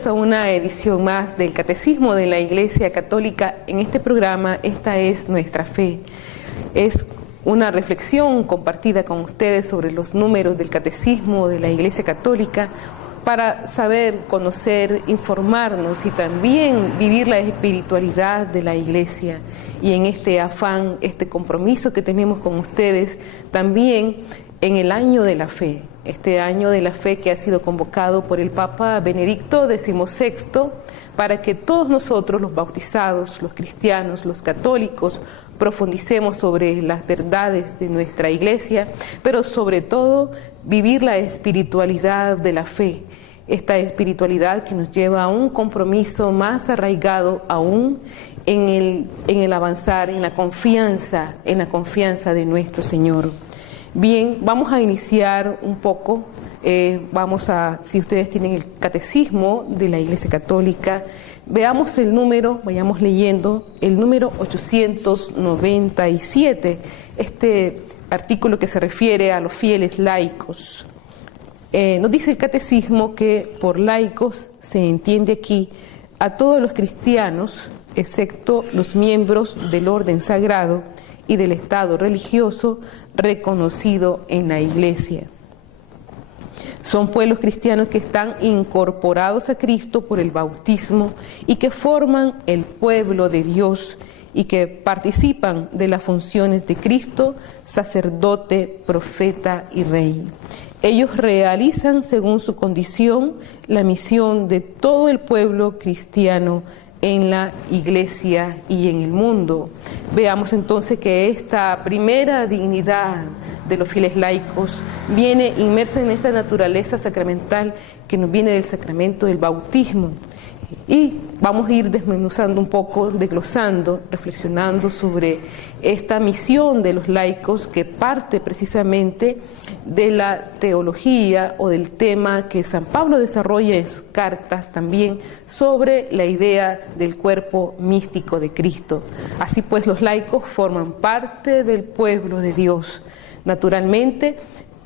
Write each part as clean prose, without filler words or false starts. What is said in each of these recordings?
Bienvenidos a una edición más del Catecismo de la Iglesia Católica. En este programa, esta es nuestra fe. Es una reflexión compartida con ustedes sobre los números del Catecismo de la Iglesia Católica para saber, conocer, informarnos y también vivir la espiritualidad de la Iglesia. Y en este afán, este compromiso que tenemos con ustedes, también en el año de la fe, este año de la fe que ha sido convocado por el Papa Benedicto XVI para que todos nosotros, los bautizados, los cristianos, los católicos, profundicemos sobre las verdades de nuestra Iglesia, pero sobre todo vivir la espiritualidad de la fe, esta espiritualidad que nos lleva a un compromiso más arraigado aún en el avanzar, en la confianza de nuestro Señor. Bien, vamos a iniciar un poco, si ustedes tienen el Catecismo de la Iglesia Católica, veamos el número, vayamos leyendo, el número 897, este artículo que se refiere a los fieles laicos. Nos dice el Catecismo que por laicos se entiende aquí a todos los cristianos, excepto los miembros del orden sagrado y del estado religioso reconocido en la Iglesia. Son pues los cristianos que están incorporados a Cristo por el bautismo y que forman el pueblo de Dios y que participan de las funciones de Cristo, sacerdote, profeta y rey. Ellos realizan, según su condición, la misión de todo el pueblo cristiano en la Iglesia y en el mundo. Veamos entonces que esta primera dignidad de los fieles laicos viene inmersa en esta naturaleza sacramental que nos viene del sacramento del bautismo. Y vamos a ir desmenuzando un poco, desglosando, reflexionando sobre esta misión de los laicos que parte precisamente de la teología o del tema que San Pablo desarrolla en sus cartas también sobre la idea del cuerpo místico de Cristo. Así pues, los laicos forman parte del pueblo de Dios, naturalmente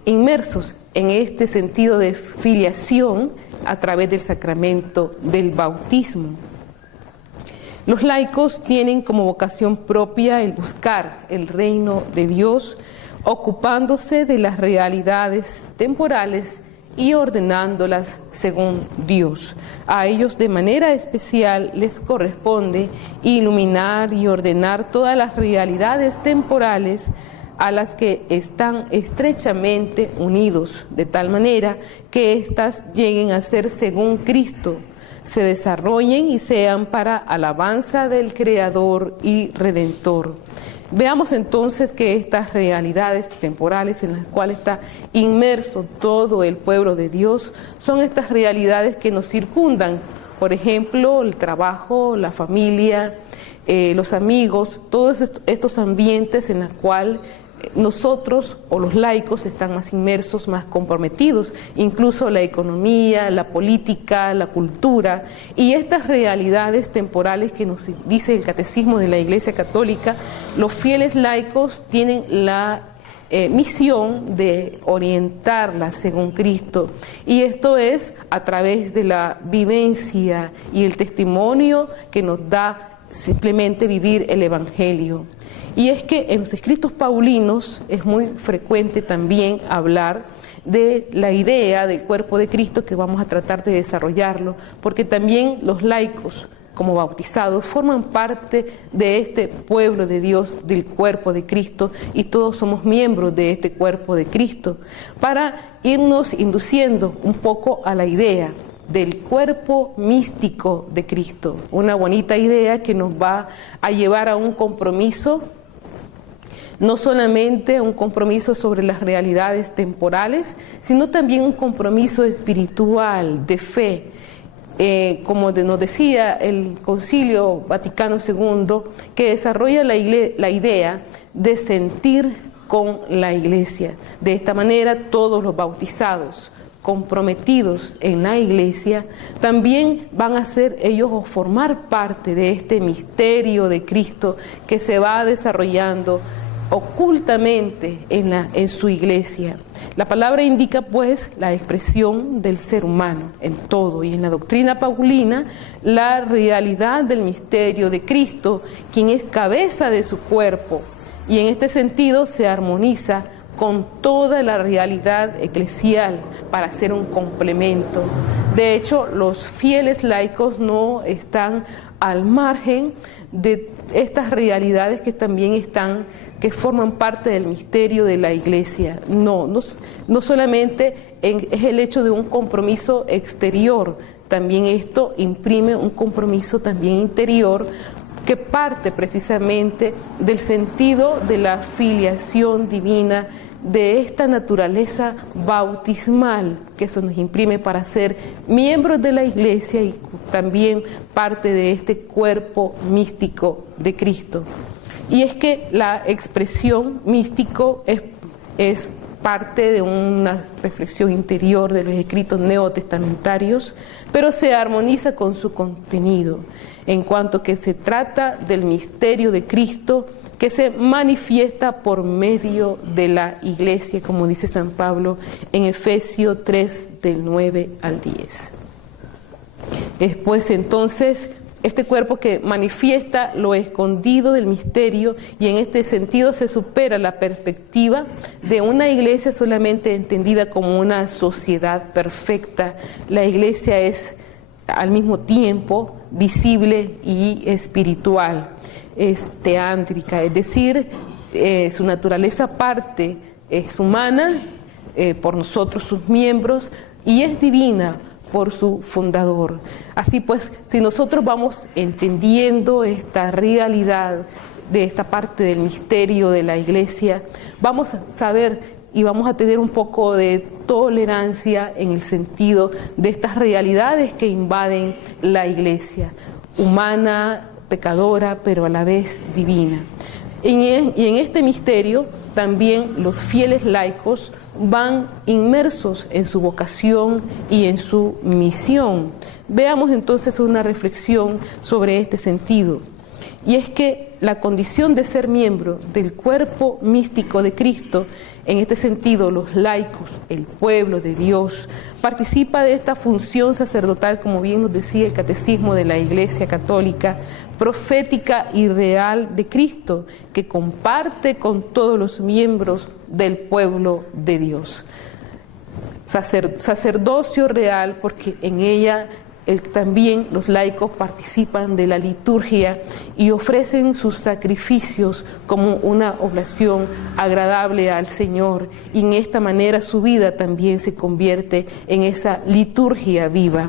inmersos en este sentido de filiación a través del sacramento del bautismo. Los laicos tienen como vocación propia el buscar el reino de Dios, ocupándose de las realidades temporales y ordenándolas según Dios. A ellos de manera especial les corresponde iluminar y ordenar todas las realidades temporales a las que están estrechamente unidos, de tal manera que éstas lleguen a ser según Cristo, se desarrollen y sean para alabanza del Creador y Redentor. Veamos entonces que estas realidades temporales en las cuales está inmerso todo el pueblo de Dios son estas realidades que nos circundan, por ejemplo, el trabajo, la familia, los amigos, todos estos ambientes en los cuales nosotros o los laicos están más inmersos, más comprometidos, incluso la economía, la política, la cultura, y estas realidades temporales que nos dice el Catecismo de la Iglesia Católica, los fieles laicos tienen la misión de orientarlas según Cristo, y esto es a través de la vivencia y el testimonio que nos da simplemente vivir el Evangelio. Y es que en los escritos paulinos es muy frecuente también hablar de la idea del cuerpo de Cristo, que vamos a tratar de desarrollarlo, porque también los laicos, como bautizados, forman parte de este pueblo de Dios, del cuerpo de Cristo, y todos somos miembros de este cuerpo de Cristo, para irnos induciendo un poco a la idea del cuerpo místico de Cristo, una bonita idea que nos va a llevar a un compromiso, no solamente un compromiso sobre las realidades temporales, sino también un compromiso espiritual, de fe. Como nos decía el Concilio Vaticano II, que desarrolla la idea de sentir con la Iglesia. De esta manera, todos los bautizados, comprometidos en la Iglesia, también van a ser ellos o formar parte de este misterio de Cristo que se va desarrollando ocultamente en su iglesia. La palabra indica pues la expresión del ser humano en todo, y en la doctrina paulina la realidad del misterio de Cristo, quien es cabeza de su cuerpo, y en este sentido se armoniza con toda la realidad eclesial para hacer un complemento. De hecho, los fieles laicos no están al margen de estas realidades que también que forman parte del misterio de la iglesia. No solamente es el hecho de un compromiso exterior, también esto imprime un compromiso también interior que parte precisamente del sentido de la filiación divina, de esta naturaleza bautismal que eso nos imprime para ser miembros de la iglesia y también parte de este cuerpo místico de Cristo. Y es que la expresión místico es parte de una reflexión interior de los escritos neotestamentarios, pero se armoniza con su contenido, en cuanto que se trata del misterio de Cristo que se manifiesta por medio de la iglesia, como dice San Pablo en Efesios 3, del 9 al 10. Después entonces, este cuerpo que manifiesta lo escondido del misterio, y en este sentido se supera la perspectiva de una iglesia solamente entendida como una sociedad perfecta. La iglesia es al mismo tiempo visible y espiritual, es teántrica, es decir, su naturaleza parte es humana por nosotros sus miembros y es divina por su fundador. Así pues, si nosotros vamos entendiendo esta realidad de esta parte del misterio de la iglesia, vamos a saber y vamos a tener un poco de tolerancia en el sentido de estas realidades que invaden la iglesia, humana, pecadora, pero a la vez divina. Y en este misterio también los fieles laicos van inmersos en su vocación y en su misión. Veamos entonces una reflexión sobre este sentido. Y es que la condición de ser miembro del cuerpo místico de Cristo, en este sentido los laicos, el pueblo de Dios, participa de esta función sacerdotal, como bien nos decía el Catecismo de la Iglesia Católica, profética y real de Cristo, que comparte con todos los miembros del pueblo de Dios. Sacerdocio real, porque en ella también los laicos participan de la liturgia y ofrecen sus sacrificios como una oblación agradable al Señor, y en esta manera su vida también se convierte en esa liturgia viva.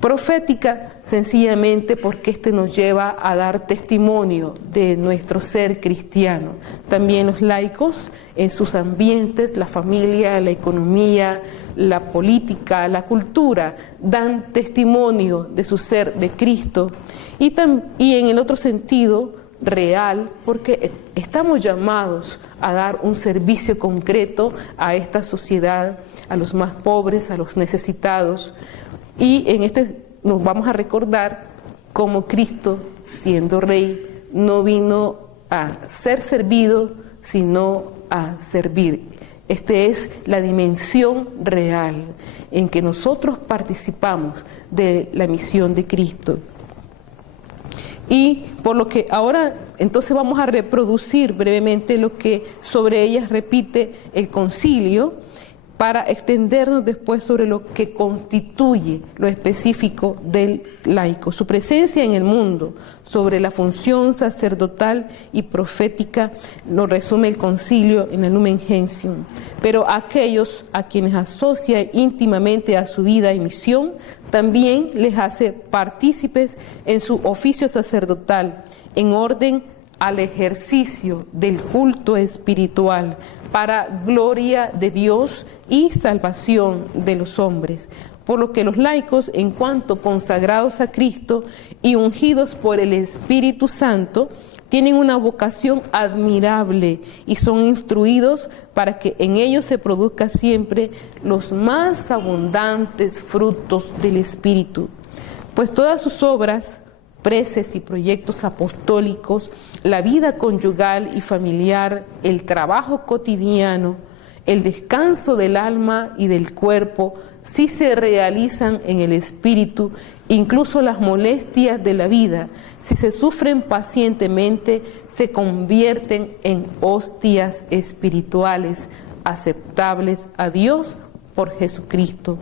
Profética, sencillamente porque nos lleva a dar testimonio de nuestro ser cristiano. También los laicos en sus ambientes, la familia, la economía, la política, la cultura, dan testimonio de su ser de Cristo. Y en el otro sentido, real, porque estamos llamados a dar un servicio concreto a esta sociedad, a los más pobres, a los necesitados. Y en este nos vamos a recordar cómo Cristo, siendo Rey, no vino a ser servido, sino a servir. Esta es la dimensión real en que nosotros participamos de la misión de Cristo. Y por lo que ahora entonces vamos a reproducir brevemente lo que sobre ellas repite el concilio, para extendernos después sobre lo que constituye lo específico del laico, su presencia en el mundo, sobre la función sacerdotal y profética, lo resume el concilio en el Lumen Gentium. Pero aquellos a quienes asocia íntimamente a su vida y misión, también les hace partícipes en su oficio sacerdotal, en orden al ejercicio del culto espiritual, para gloria de Dios y salvación de los hombres. Por lo que los laicos, en cuanto consagrados a Cristo y ungidos por el Espíritu Santo, tienen una vocación admirable y son instruidos para que en ellos se produzca siempre los más abundantes frutos del Espíritu. Pues todas sus obras preces y proyectos apostólicos, la vida conyugal y familiar, el trabajo cotidiano, el descanso del alma y del cuerpo, si se realizan en el espíritu, incluso las molestias de la vida, si se sufren pacientemente, se convierten en hostias espirituales aceptables a Dios por Jesucristo,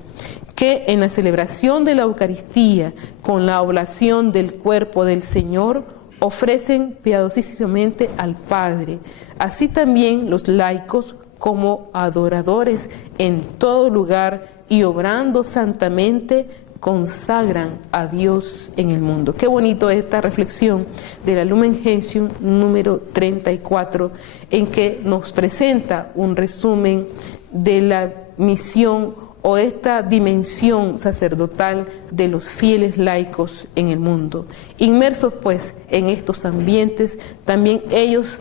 que en la celebración de la Eucaristía, con la oblación del cuerpo del Señor, ofrecen piadosísimamente al Padre. Así también los laicos, como adoradores en todo lugar y obrando santamente, consagran a Dios en el mundo. Qué bonito esta reflexión de la Lumen Gentium número 34, en que nos presenta un resumen de la misión o esta dimensión sacerdotal de los fieles laicos en el mundo. Inmersos pues en estos ambientes, también ellos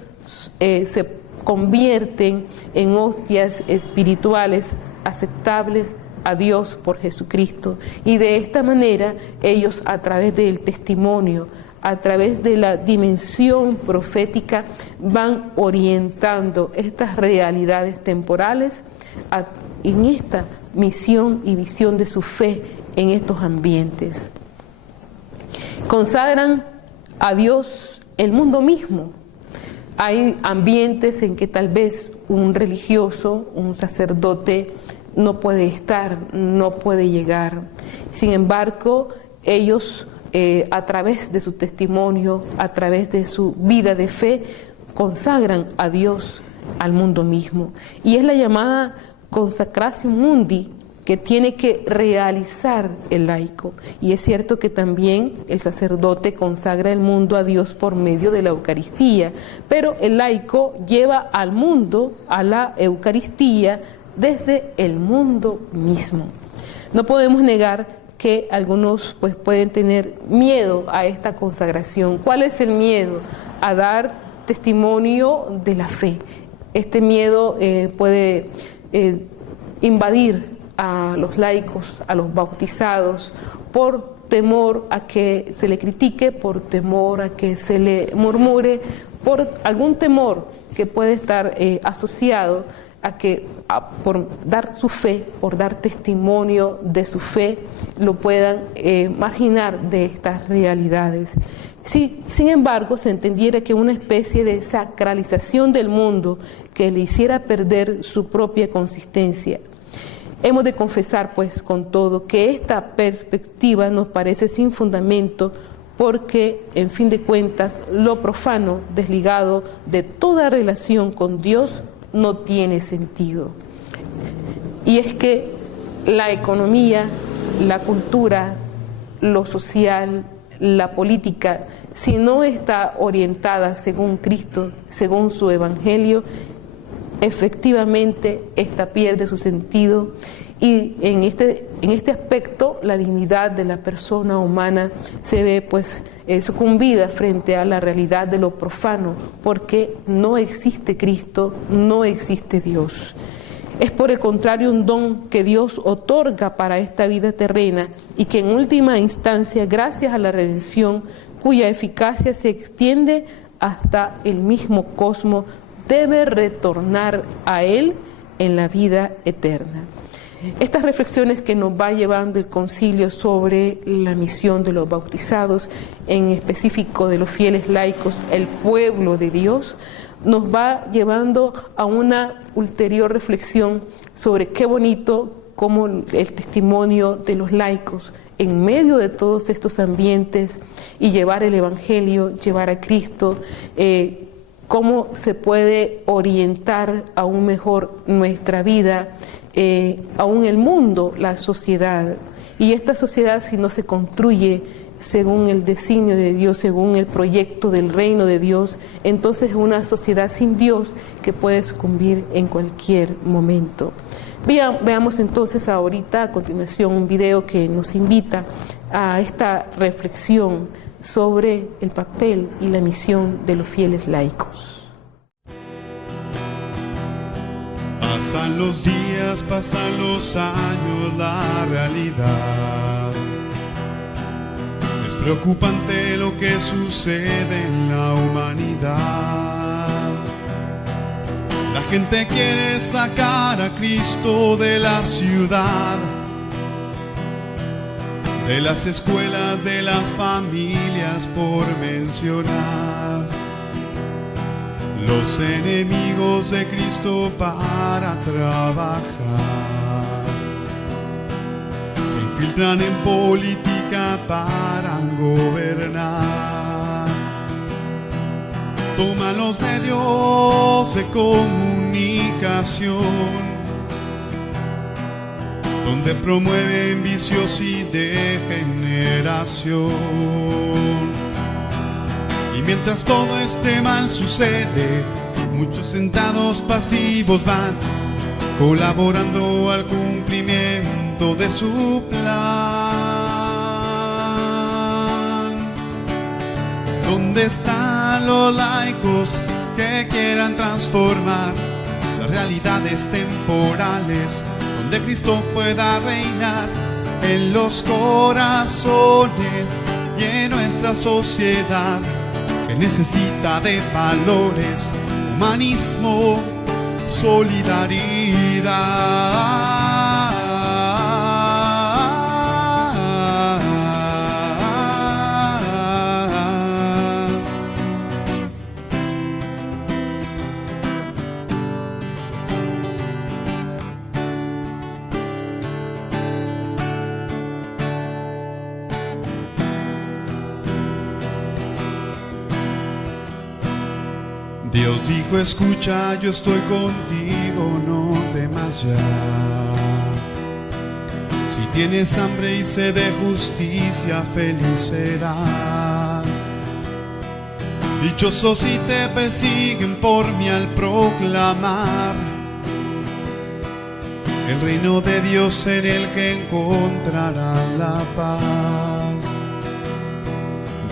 se convierten en hostias espirituales aceptables a Dios por Jesucristo, y de esta manera ellos, a través del testimonio, a través de la dimensión profética, van orientando estas realidades temporales en esta misión y visión de su fe en estos ambientes. Consagran a Dios el mundo mismo. Hay ambientes en que tal vez un religioso, un sacerdote, no puede estar, no puede llegar. Sin embargo, ellos, a través de su testimonio, a través de su vida de fe, consagran a Dios al mundo mismo. Y es la llamada consacratio mundi que tiene que realizar el laico. Y es cierto que también el sacerdote consagra el mundo a Dios por medio de la Eucaristía, pero el laico lleva al mundo a la Eucaristía desde el mundo mismo. No podemos negar que algunos pues pueden tener miedo a esta consagración. ¿Cuál es el miedo? A dar testimonio de la fe. Este miedo puede invadir a los laicos, a los bautizados, por temor a que se le critique, por temor a que se le murmure, por algún temor que puede estar asociado a que por dar su fe, por dar testimonio de su fe, lo puedan marginar de estas realidades. Si, sin embargo, se entendiera que una especie de sacralización del mundo que le hiciera perder su propia consistencia, hemos de confesar, pues, con todo, que esta perspectiva nos parece sin fundamento, porque, en fin de cuentas, lo profano, desligado de toda relación con Dios, no tiene sentido. Y es que la economía, la cultura, lo social, la política, si no está orientada según Cristo, según su Evangelio, efectivamente esta pierde su sentido, y en este aspecto la dignidad de la persona humana se ve pues sucumbida frente a la realidad de lo profano, porque no existe Cristo, no existe Dios. Es por el contrario un don que Dios otorga para esta vida terrena, y que en última instancia, gracias a la redención, cuya eficacia se extiende hasta el mismo cosmos, debe retornar a Él en la vida eterna. Estas reflexiones que nos va llevando el concilio sobre la misión de los bautizados, en específico de los fieles laicos, el pueblo de Dios, nos va llevando a una ulterior reflexión sobre qué bonito como el testimonio de los laicos en medio de todos estos ambientes, y llevar el Evangelio, llevar a Cristo, cómo se puede orientar aún mejor nuestra vida, aún el mundo, la sociedad. Y esta sociedad, si no se construye según el designio de Dios, según el proyecto del reino de Dios, entonces es una sociedad sin Dios que puede sucumbir en cualquier momento. Veamos entonces ahorita a continuación un video que nos invita a esta reflexión sobre el papel y la misión de los fieles laicos. Pasan los días, pasan los años, la realidad Preocupante lo que sucede en la humanidad. La gente quiere sacar a Cristo de la ciudad, de las escuelas, de las familias, por mencionar. Los enemigos de Cristo para trabajar se infiltran en política para gobernar. Toman los medios de comunicación, donde promueven vicios y degeneración. Y mientras todo este mal sucede, muchos sentados pasivos van colaborando al cumplimiento de su plan. ¿Dónde están los laicos que quieran transformar las realidades temporales, donde Cristo pueda reinar en los corazones y en nuestra sociedad, que necesita de valores, humanismo, solidaridad? Dios dijo: escucha, yo estoy contigo, no temas ya. Si tienes hambre y sed de justicia, feliz serás. Dichosos si te persiguen por mí al proclamar el reino de Dios, en el que encontrarán la paz.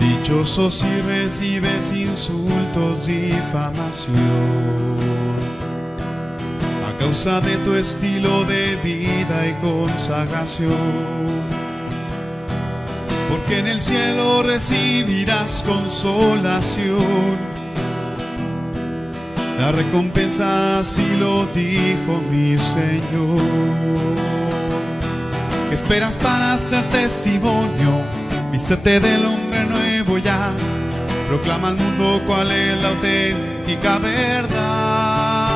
Dichosos si recibes insultos, difamación, a causa de tu estilo de vida y consagración, porque en el cielo recibirás consolación. La recompensa, así lo dijo mi Señor. ¿Qué esperas para ser testimonio? Vístete del hombre nuevo ya, proclama al mundo cuál es la auténtica verdad.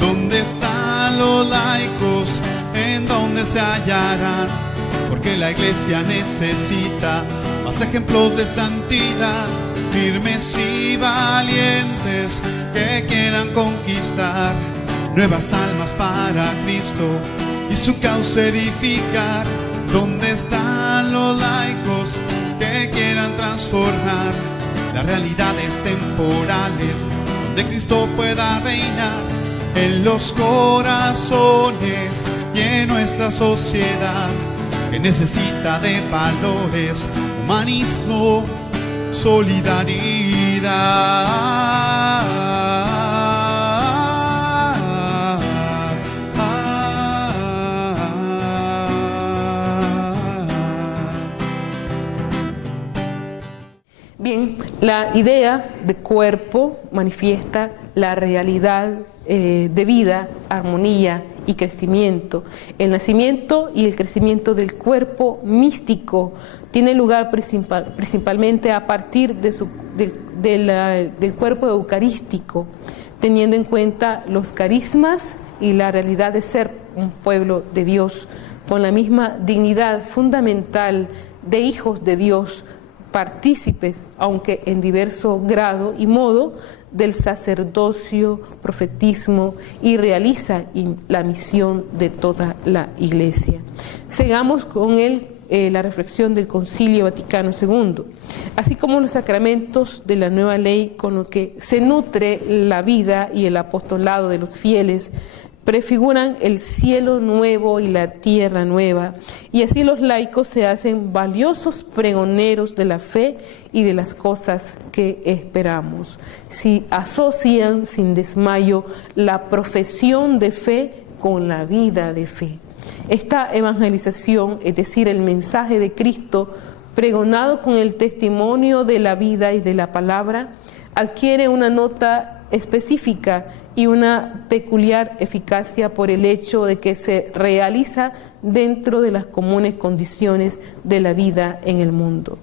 ¿Dónde están los laicos? ¿En dónde se hallarán? Porque la iglesia necesita más ejemplos de santidad, firmes y valientes, que quieran conquistar nuevas almas para Cristo y su causa edificar. ¿Dónde están los laicos que quieran transformar las realidades temporales, donde Cristo pueda reinar en los corazones y en nuestra sociedad, que necesita de valores, humanismo, solidaridad? Bien, la idea de cuerpo manifiesta la realidad de vida, armonía y crecimiento. El nacimiento y el crecimiento del cuerpo místico tiene lugar principalmente a partir del cuerpo eucarístico, teniendo en cuenta los carismas y la realidad de ser un pueblo de Dios, con la misma dignidad fundamental de hijos de Dios, partícipes, aunque en diverso grado y modo, del sacerdocio, profetismo, y realiza la misión de toda la Iglesia. Sigamos con la reflexión del Concilio Vaticano II, así como los sacramentos de la nueva ley con lo que se nutre la vida y el apostolado de los fieles, prefiguran el cielo nuevo y la tierra nueva, y así los laicos se hacen valiosos pregoneros de la fe y de las cosas que esperamos. Si asocian sin desmayo la profesión de fe con la vida de fe. Esta evangelización, es decir, el mensaje de Cristo pregonado con el testimonio de la vida y de la palabra, adquiere una nota específica y una peculiar eficacia por el hecho de que se realiza dentro de las comunes condiciones de la vida en el mundo.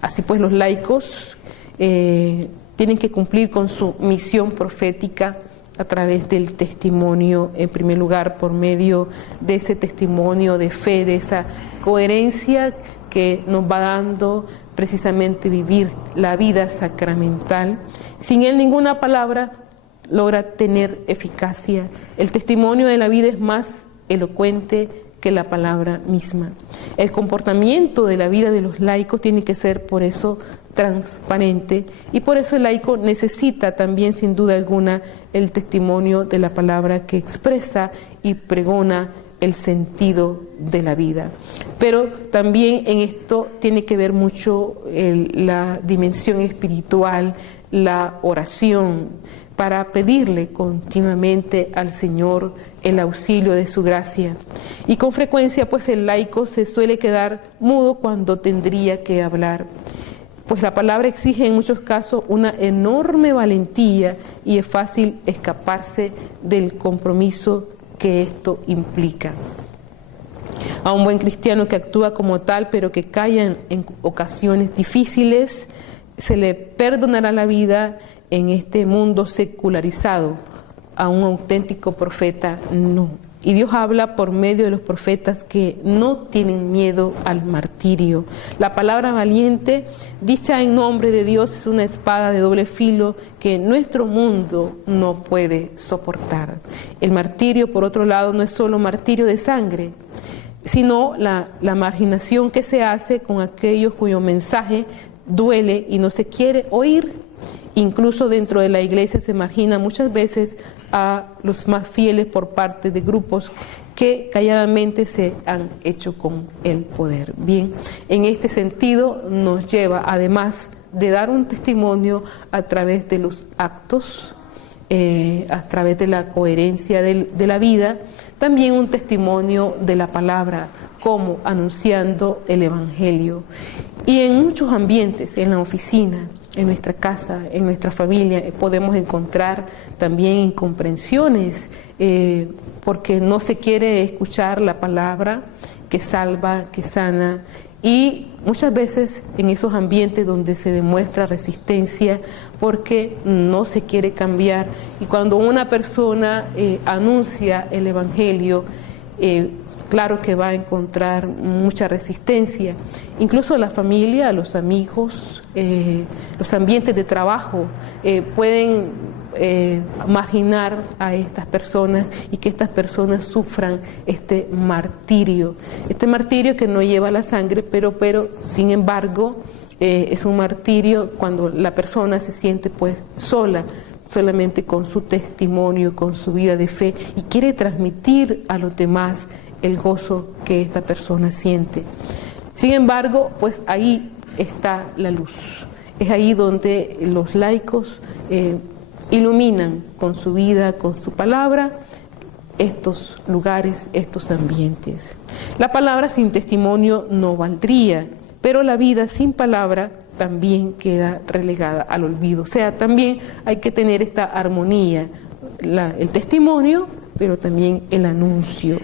Así pues, los laicos tienen que cumplir con su misión profética a través del testimonio, en primer lugar, por medio de ese testimonio de fe, de esa coherencia que nos va dando precisamente vivir la vida sacramental. Sin él ninguna palabra logra tener eficacia. El testimonio de la vida es más elocuente que la palabra misma. El comportamiento de la vida de los laicos tiene que ser por eso transparente, y por eso el laico necesita también, sin duda alguna, el testimonio de la palabra que expresa y pregona el sentido de la vida. Pero también en esto tiene que ver mucho la dimensión espiritual, la oración, para pedirle continuamente al Señor el auxilio de su gracia. Y con frecuencia, pues, el laico se suele quedar mudo cuando tendría que hablar, pues la palabra exige en muchos casos una enorme valentía y es fácil escaparse del compromiso que esto implica. A un buen cristiano que actúa como tal, pero que calla en ocasiones difíciles, se le perdonará la vida en este mundo secularizado. A un auténtico profeta, no. Y Dios habla por medio de los profetas que no tienen miedo al martirio. La palabra valiente, dicha en nombre de Dios, es una espada de doble filo que nuestro mundo no puede soportar. El martirio, por otro lado, no es solo martirio de sangre, sino la marginación que se hace con aquellos cuyo mensaje duele y no se quiere oír. Incluso dentro de la iglesia se margina muchas veces a los más fieles por parte de grupos que calladamente se han hecho con el poder. Bien, en este sentido nos lleva, además de dar un testimonio a través de los actos, a través de la coherencia de la vida, también un testimonio de la palabra, como anunciando el Evangelio. Y en muchos ambientes, en la oficina, en nuestra casa, en nuestra familia, podemos encontrar también incomprensiones, porque no se quiere escuchar la palabra que salva, que sana, y muchas veces en esos ambientes donde se demuestra resistencia porque no se quiere cambiar, y cuando una persona anuncia el Evangelio, claro que va a encontrar mucha resistencia. Incluso la familia, los amigos, los ambientes de trabajo pueden marginar a estas personas y que estas personas sufran este martirio que no lleva la sangre, pero sin embargo es un martirio cuando la persona se siente pues sola, solamente con su testimonio, con su vida de fe, y quiere transmitir a los demás el gozo que esta persona siente. Sin embargo, pues ahí está la luz. Es ahí donde los laicos iluminan con su vida, con su palabra, estos lugares, estos ambientes. La palabra sin testimonio no valdría, pero la vida sin palabra también queda relegada al olvido. O sea, también hay que tener esta armonía, el testimonio, pero también el anuncio.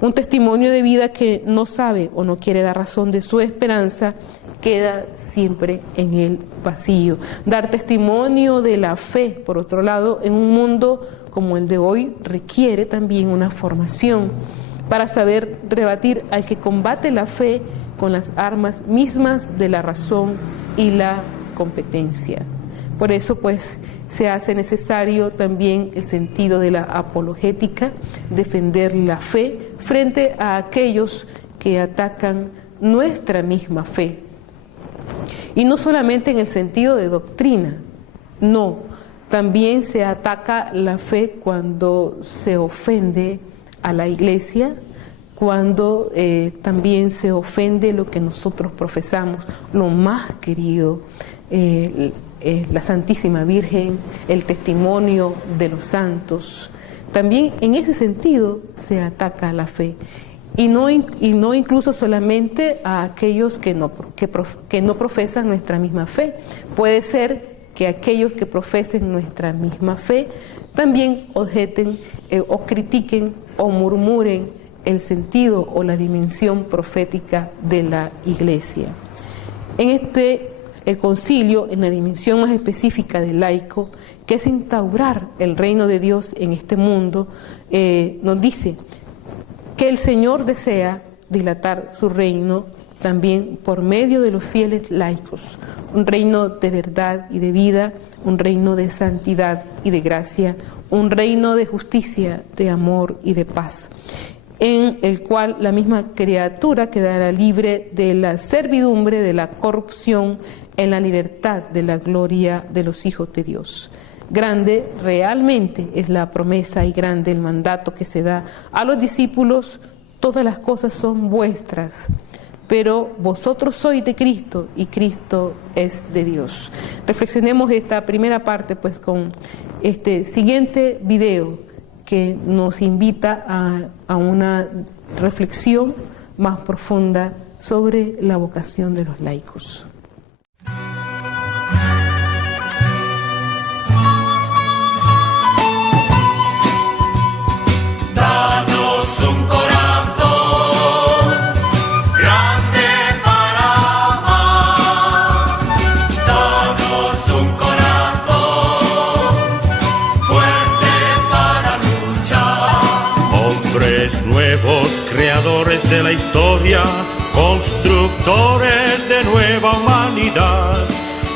Un testimonio de vida que no sabe o no quiere dar razón de su esperanza queda siempre en el vacío. Dar testimonio de la fe, por otro lado, en un mundo como el de hoy, requiere también una formación para saber rebatir al que combate la fe con las armas mismas de la razón y la competencia. Por eso, pues, se hace necesario también el sentido de la apologética, defender la fe frente a aquellos que atacan nuestra misma fe. Y no solamente en el sentido de doctrina, no, también se ataca la fe cuando se ofende a la Iglesia, cuando también se ofende lo que nosotros profesamos, lo más querido, la Santísima Virgen, el testimonio de los santos. También en ese sentido se ataca la fe. y no incluso solamente a aquellos que no profesan nuestra misma fe. Puede ser que aquellos que profesen nuestra misma fe también objeten o critiquen o murmuren el sentido o la dimensión profética de la Iglesia. El concilio, en la dimensión más específica del laico, que es instaurar el reino de Dios en este mundo, nos dice que el Señor desea dilatar su reino también por medio de los fieles laicos, un reino de verdad y de vida, un reino de santidad y de gracia, un reino de justicia, de amor y de paz, en el cual la misma criatura quedará libre de la servidumbre, de la corrupción, en la libertad de la gloria de los hijos de Dios. Grande realmente es la promesa y grande el mandato que se da a los discípulos: todas las cosas son vuestras, pero vosotros sois de Cristo y Cristo es de Dios. Reflexionemos esta primera parte pues con este siguiente video que nos invita a una reflexión más profunda sobre la vocación de los laicos. Danos un corazón grande para amar. Danos un corazón fuerte para luchar. Hombres nuevos, creadores de la historia, constructores de nueva humanidad.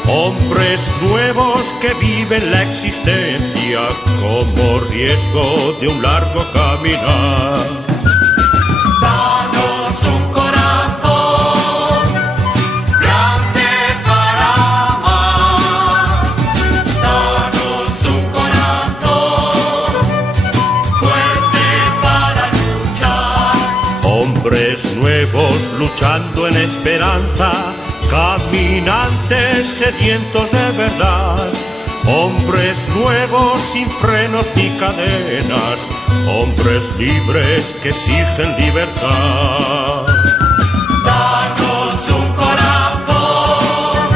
Hombres nuevos que viven la existencia como riesgo de un largo caminar. Danos un corazón grande para amar. Danos un corazón fuerte para luchar. Hombres nuevos luchando en esperanza, caminantes sedientos de verdad. Hombres nuevos sin frenos ni cadenas, hombres libres que exigen libertad. Danos un corazón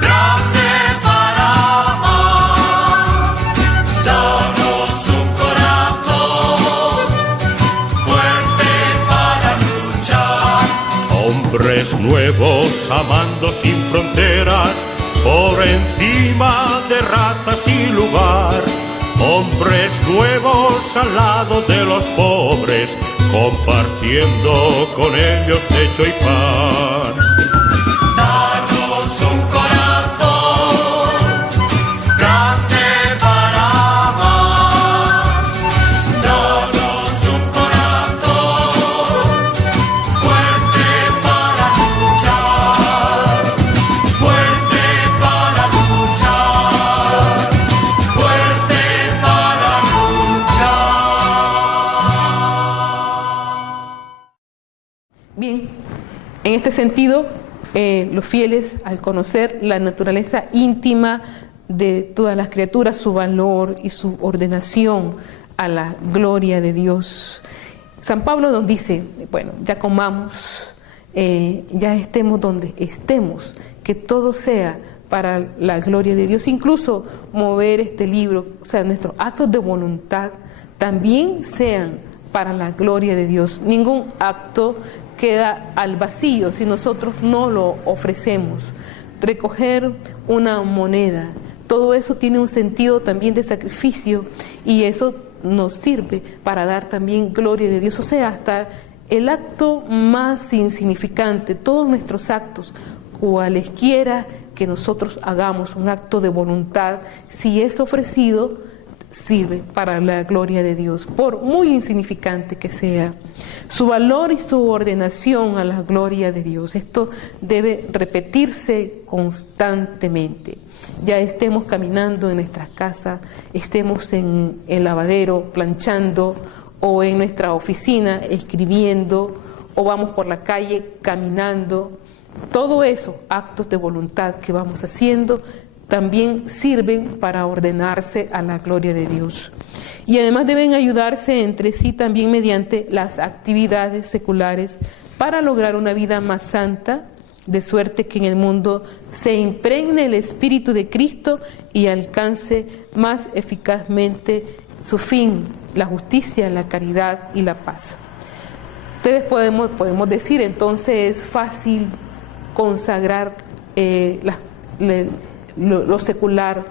grande para amar. Danos un corazón fuerte para luchar. Hombres nuevos amando sin fronteras, por encima de razas y lugar. Hombres nuevos al lado de los pobres, compartiendo con ellos techo y pan. Danos un corazón grande para amar. Danos un corazón fuerte para luchar. Fuerte para luchar. Fuerte para luchar. Bien, en este sentido, los fieles, al conocer la naturaleza íntima de todas las criaturas, su valor y su ordenación a la gloria de Dios, San Pablo nos dice, bueno, ya comamos, ya estemos donde estemos, que todo sea para la gloria de Dios, incluso mover este libro, o sea, nuestros actos de voluntad también sean para la gloria de Dios. Ningún acto queda al vacío si nosotros no lo ofrecemos. Recoger una moneda, todo eso tiene un sentido también de sacrificio y eso nos sirve para dar también gloria de Dios. O sea, hasta el acto más insignificante, todos nuestros actos, cualesquiera que nosotros hagamos, un acto de voluntad, si es ofrecido, sirve para la gloria de Dios, por muy insignificante que sea. Su valor y su ordenación a la gloria de Dios, esto debe repetirse constantemente. Ya estemos caminando en nuestras casas, estemos en el lavadero planchando, o en nuestra oficina escribiendo, o vamos por la calle caminando. Todo eso, actos de voluntad que vamos haciendo, también sirven para ordenarse a la gloria de Dios. Y además deben ayudarse entre sí también mediante las actividades seculares para lograr una vida más santa, de suerte que en el mundo se impregne el Espíritu de Cristo y alcance más eficazmente su fin, la justicia, la caridad y la paz. Ustedes podemos decir, entonces es fácil consagrar lo secular.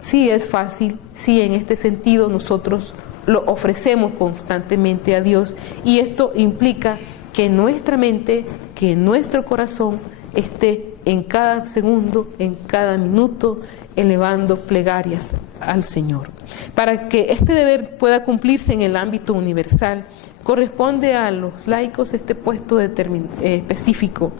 Sí es fácil, sí, en este sentido nosotros lo ofrecemos constantemente a Dios, y esto implica que nuestra mente, que nuestro corazón esté en cada segundo, en cada minuto, elevando plegarias al Señor. Para que este deber pueda cumplirse en el ámbito universal, corresponde a los laicos este puesto específico.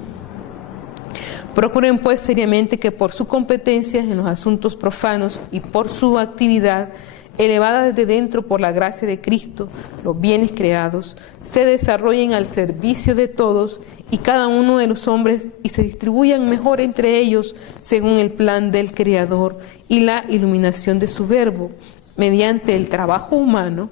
Procuren pues seriamente que por sus competencias en los asuntos profanos y por su actividad elevada desde dentro por la gracia de Cristo, los bienes creados se desarrollen al servicio de todos y cada uno de los hombres y se distribuyan mejor entre ellos según el plan del Creador y la iluminación de su verbo, mediante el trabajo humano,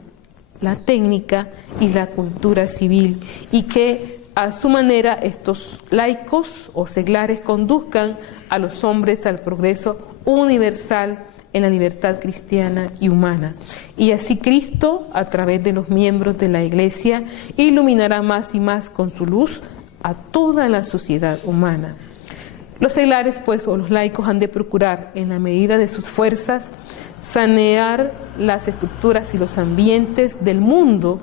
la técnica y la cultura civil, y que a su manera estos laicos o seglares conduzcan a los hombres al progreso universal en la libertad cristiana y humana. Y así Cristo, a través de los miembros de la Iglesia, iluminará más y más con su luz a toda la sociedad humana. Los seglares, pues, o los laicos han de procurar, en la medida de sus fuerzas, sanear las estructuras y los ambientes del mundo,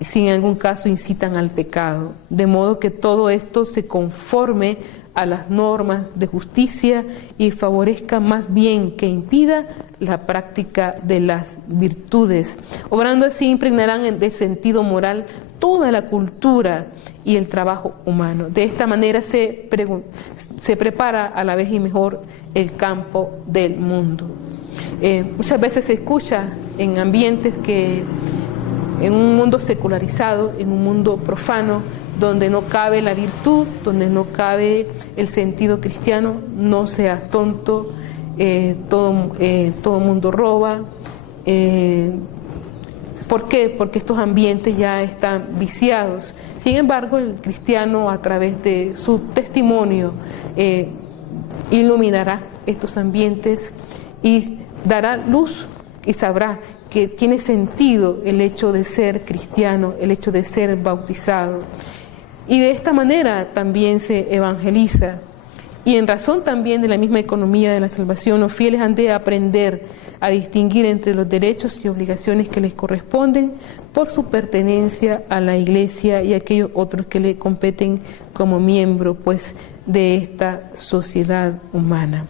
si en algún caso incitan al pecado, de modo que todo esto se conforme a las normas de justicia y favorezca más bien que impida la práctica de las virtudes. Obrando así impregnarán de sentido moral toda la cultura y el trabajo humano. De esta manera se prepara a la vez y mejor el campo del mundo. Muchas veces se escucha en ambientes que en un mundo secularizado, en un mundo profano, donde no cabe la virtud, donde no cabe el sentido cristiano, no seas tonto, todo mundo roba. ¿Por qué? Porque estos ambientes ya están viciados. Sin embargo, el cristiano, a través de su testimonio, iluminará estos ambientes y dará luz y sabrá que tiene sentido el hecho de ser cristiano, el hecho de ser bautizado. Y de esta manera también se evangeliza. Y en razón también de la misma economía de la salvación, los fieles han de aprender a distinguir entre los derechos y obligaciones que les corresponden por su pertenencia a la Iglesia y aquellos otros que le competen como miembro, pues, de esta sociedad humana.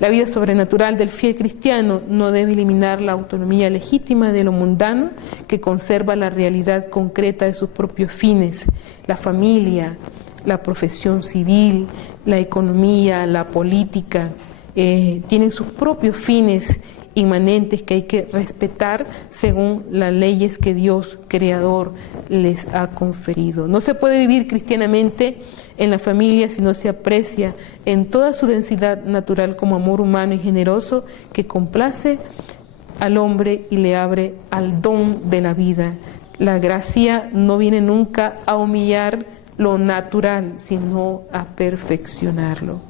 La vida sobrenatural del fiel cristiano no debe eliminar la autonomía legítima de lo mundano, que conserva la realidad concreta de sus propios fines, la familia, la profesión civil, la economía, la política, tienen sus propios fines inmanentes que hay que respetar según las leyes que Dios, Creador, les ha conferido. No se puede vivir cristianamente en la familia si no se aprecia en toda su densidad natural como amor humano y generoso que complace al hombre y le abre al don de la vida. La gracia no viene nunca a humillar lo natural, sino a perfeccionarlo.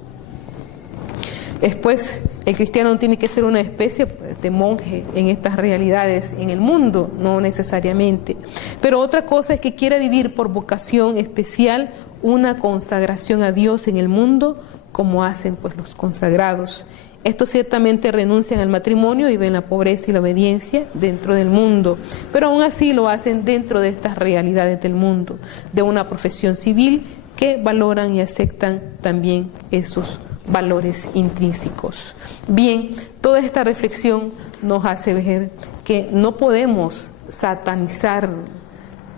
Después, el cristiano tiene que ser una especie de monje en estas realidades en el mundo, no necesariamente. Pero otra cosa es que quiera vivir por vocación especial una consagración a Dios en el mundo, como hacen pues los consagrados. Estos ciertamente renuncian al matrimonio y ven la pobreza y la obediencia dentro del mundo, pero aún así lo hacen dentro de estas realidades del mundo, de una profesión civil que valoran y aceptan también esos valores intrínsecos. Bien, toda esta reflexión nos hace ver que no podemos satanizar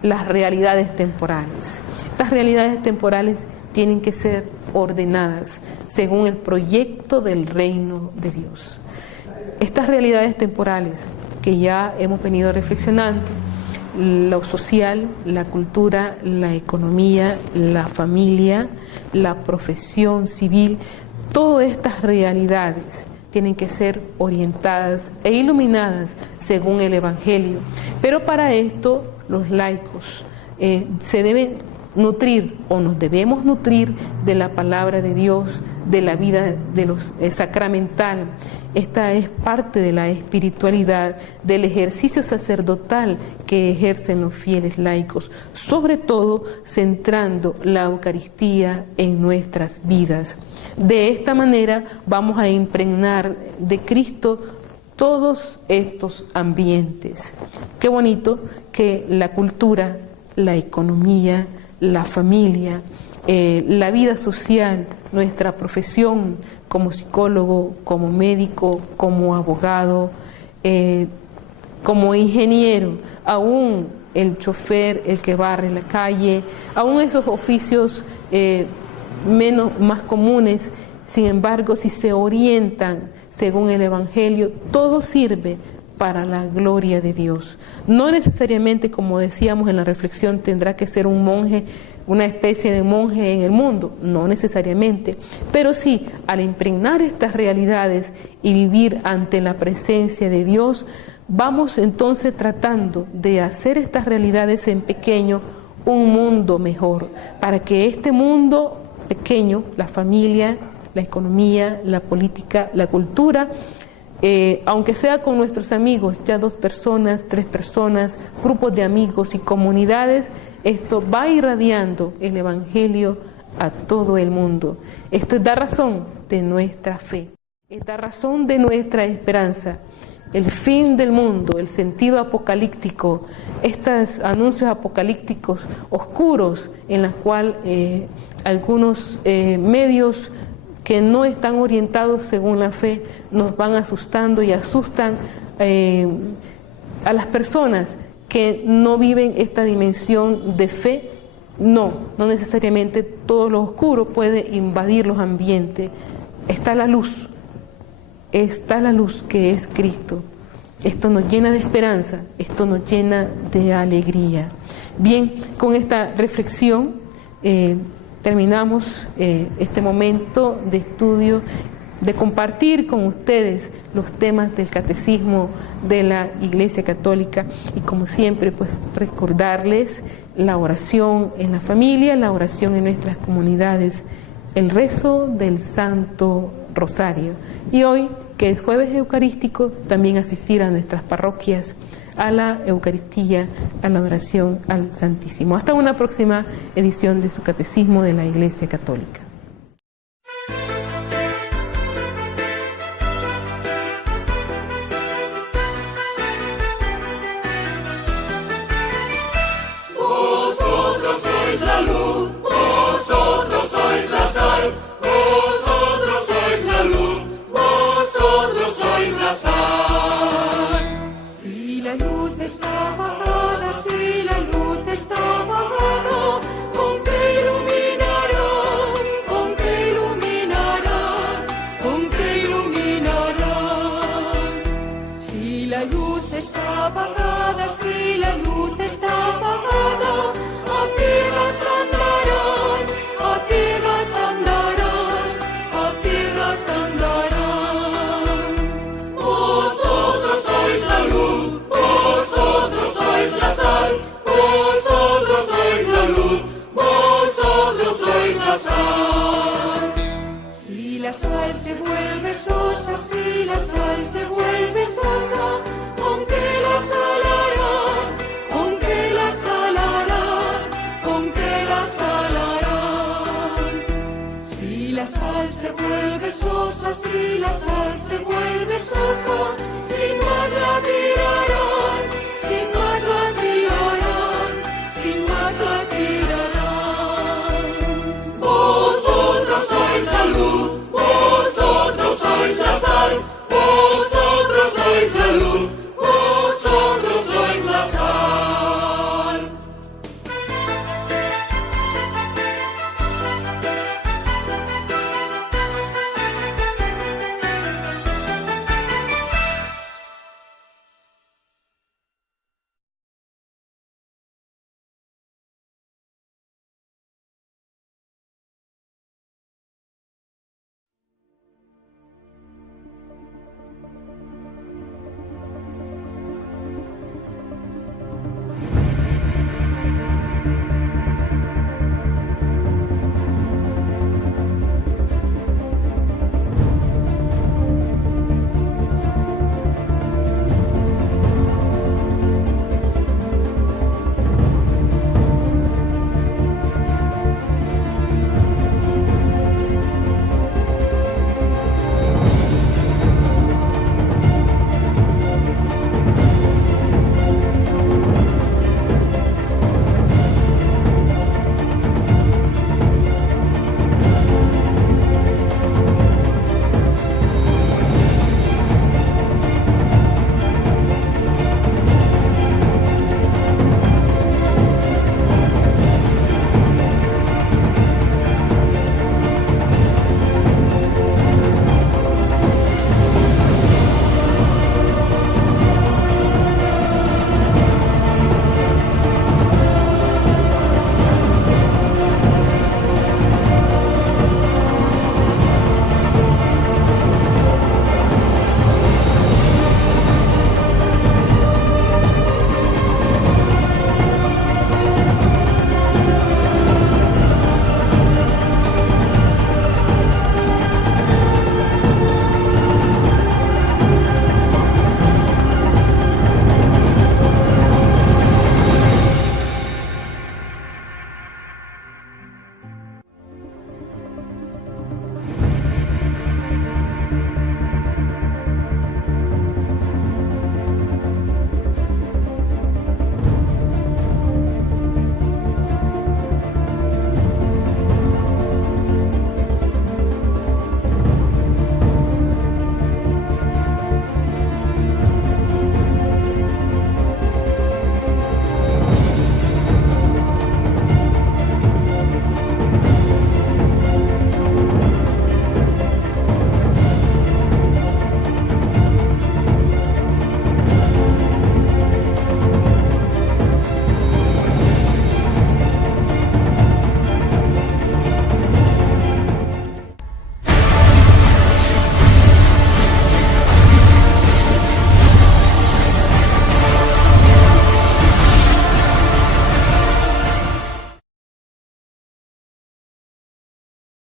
las realidades temporales. Estas realidades temporales tienen que ser ordenadas según el proyecto del reino de Dios. Estas realidades temporales que ya hemos venido reflexionando, lo social, la cultura, la economía, la familia, la profesión civil, todas estas realidades tienen que ser orientadas e iluminadas según el Evangelio. Pero para esto los laicos se deben nutrir o nos debemos nutrir de la palabra de Dios, de la vida de los sacramental. Esta es parte de la espiritualidad, del ejercicio sacerdotal que ejercen los fieles laicos, sobre todo centrando la Eucaristía en nuestras vidas. De esta manera vamos a impregnar de Cristo todos estos ambientes. Qué bonito que la cultura, la economía, la familia, la vida social, nuestra profesión como psicólogo, como médico, como abogado, como ingeniero, aún el chofer, el que barre la calle, aún esos oficios más comunes, sin embargo, si se orientan según el Evangelio, todo sirve para la gloria de Dios. No necesariamente, como decíamos en la reflexión, tendrá que ser un monje, una especie de monje en el mundo, no necesariamente, pero sí, al impregnar estas realidades y vivir ante la presencia de Dios, vamos entonces tratando de hacer estas realidades en pequeño un mundo mejor, para que este mundo pequeño, la familia, la economía, la política, la cultura, aunque sea con nuestros amigos, ya 2 personas, 3 personas, grupos de amigos y comunidades, esto va irradiando el Evangelio a todo el mundo. Esto es la razón de nuestra fe, es la razón de nuestra esperanza. El fin del mundo, el sentido apocalíptico, estos anuncios apocalípticos oscuros en los cuales algunos medios que no están orientados según la fe nos van asustando y asustan a las personas que no viven esta dimensión de fe. No necesariamente todo lo oscuro puede invadir los ambientes. Está la luz que es Cristo. Esto nos llena de esperanza, esto nos llena de alegría. Bien, con esta reflexión terminamos este momento de estudio, de compartir con ustedes los temas del Catecismo de la Iglesia Católica y, como siempre, pues recordarles la oración en la familia, la oración en nuestras comunidades, el rezo del Santo Rosario. Y hoy, que es jueves eucarístico, también asistir a nuestras parroquias a la Eucaristía, a la oración al Santísimo. Hasta una próxima edición de su Catecismo de la Iglesia Católica. Vosotros sois la luz, vosotros sois la sal, vosotros sois la luz, vosotros sois la sal. Si la luz está apagada, si la luz está apagada, ¿con qué iluminarán? ¿Con qué iluminarán? ¿Con qué iluminarán? Si la luz está apagada, si la luz está apagada, a ciegas andarán, a ciegas andarán, a ciegas andarán. Vosotros sois la luz, vosotros sois la sal, vosotros sois la luz, vosotros sois la sal. Si la sal se vuelve sosa, si la sal se vuelve sosa, ¿con qué la salarán? ¿Con qué la salarán? ¿Con qué la salarán? Si la sal se vuelve sosa, si la sal se vuelve sosa, sin más la tirarán.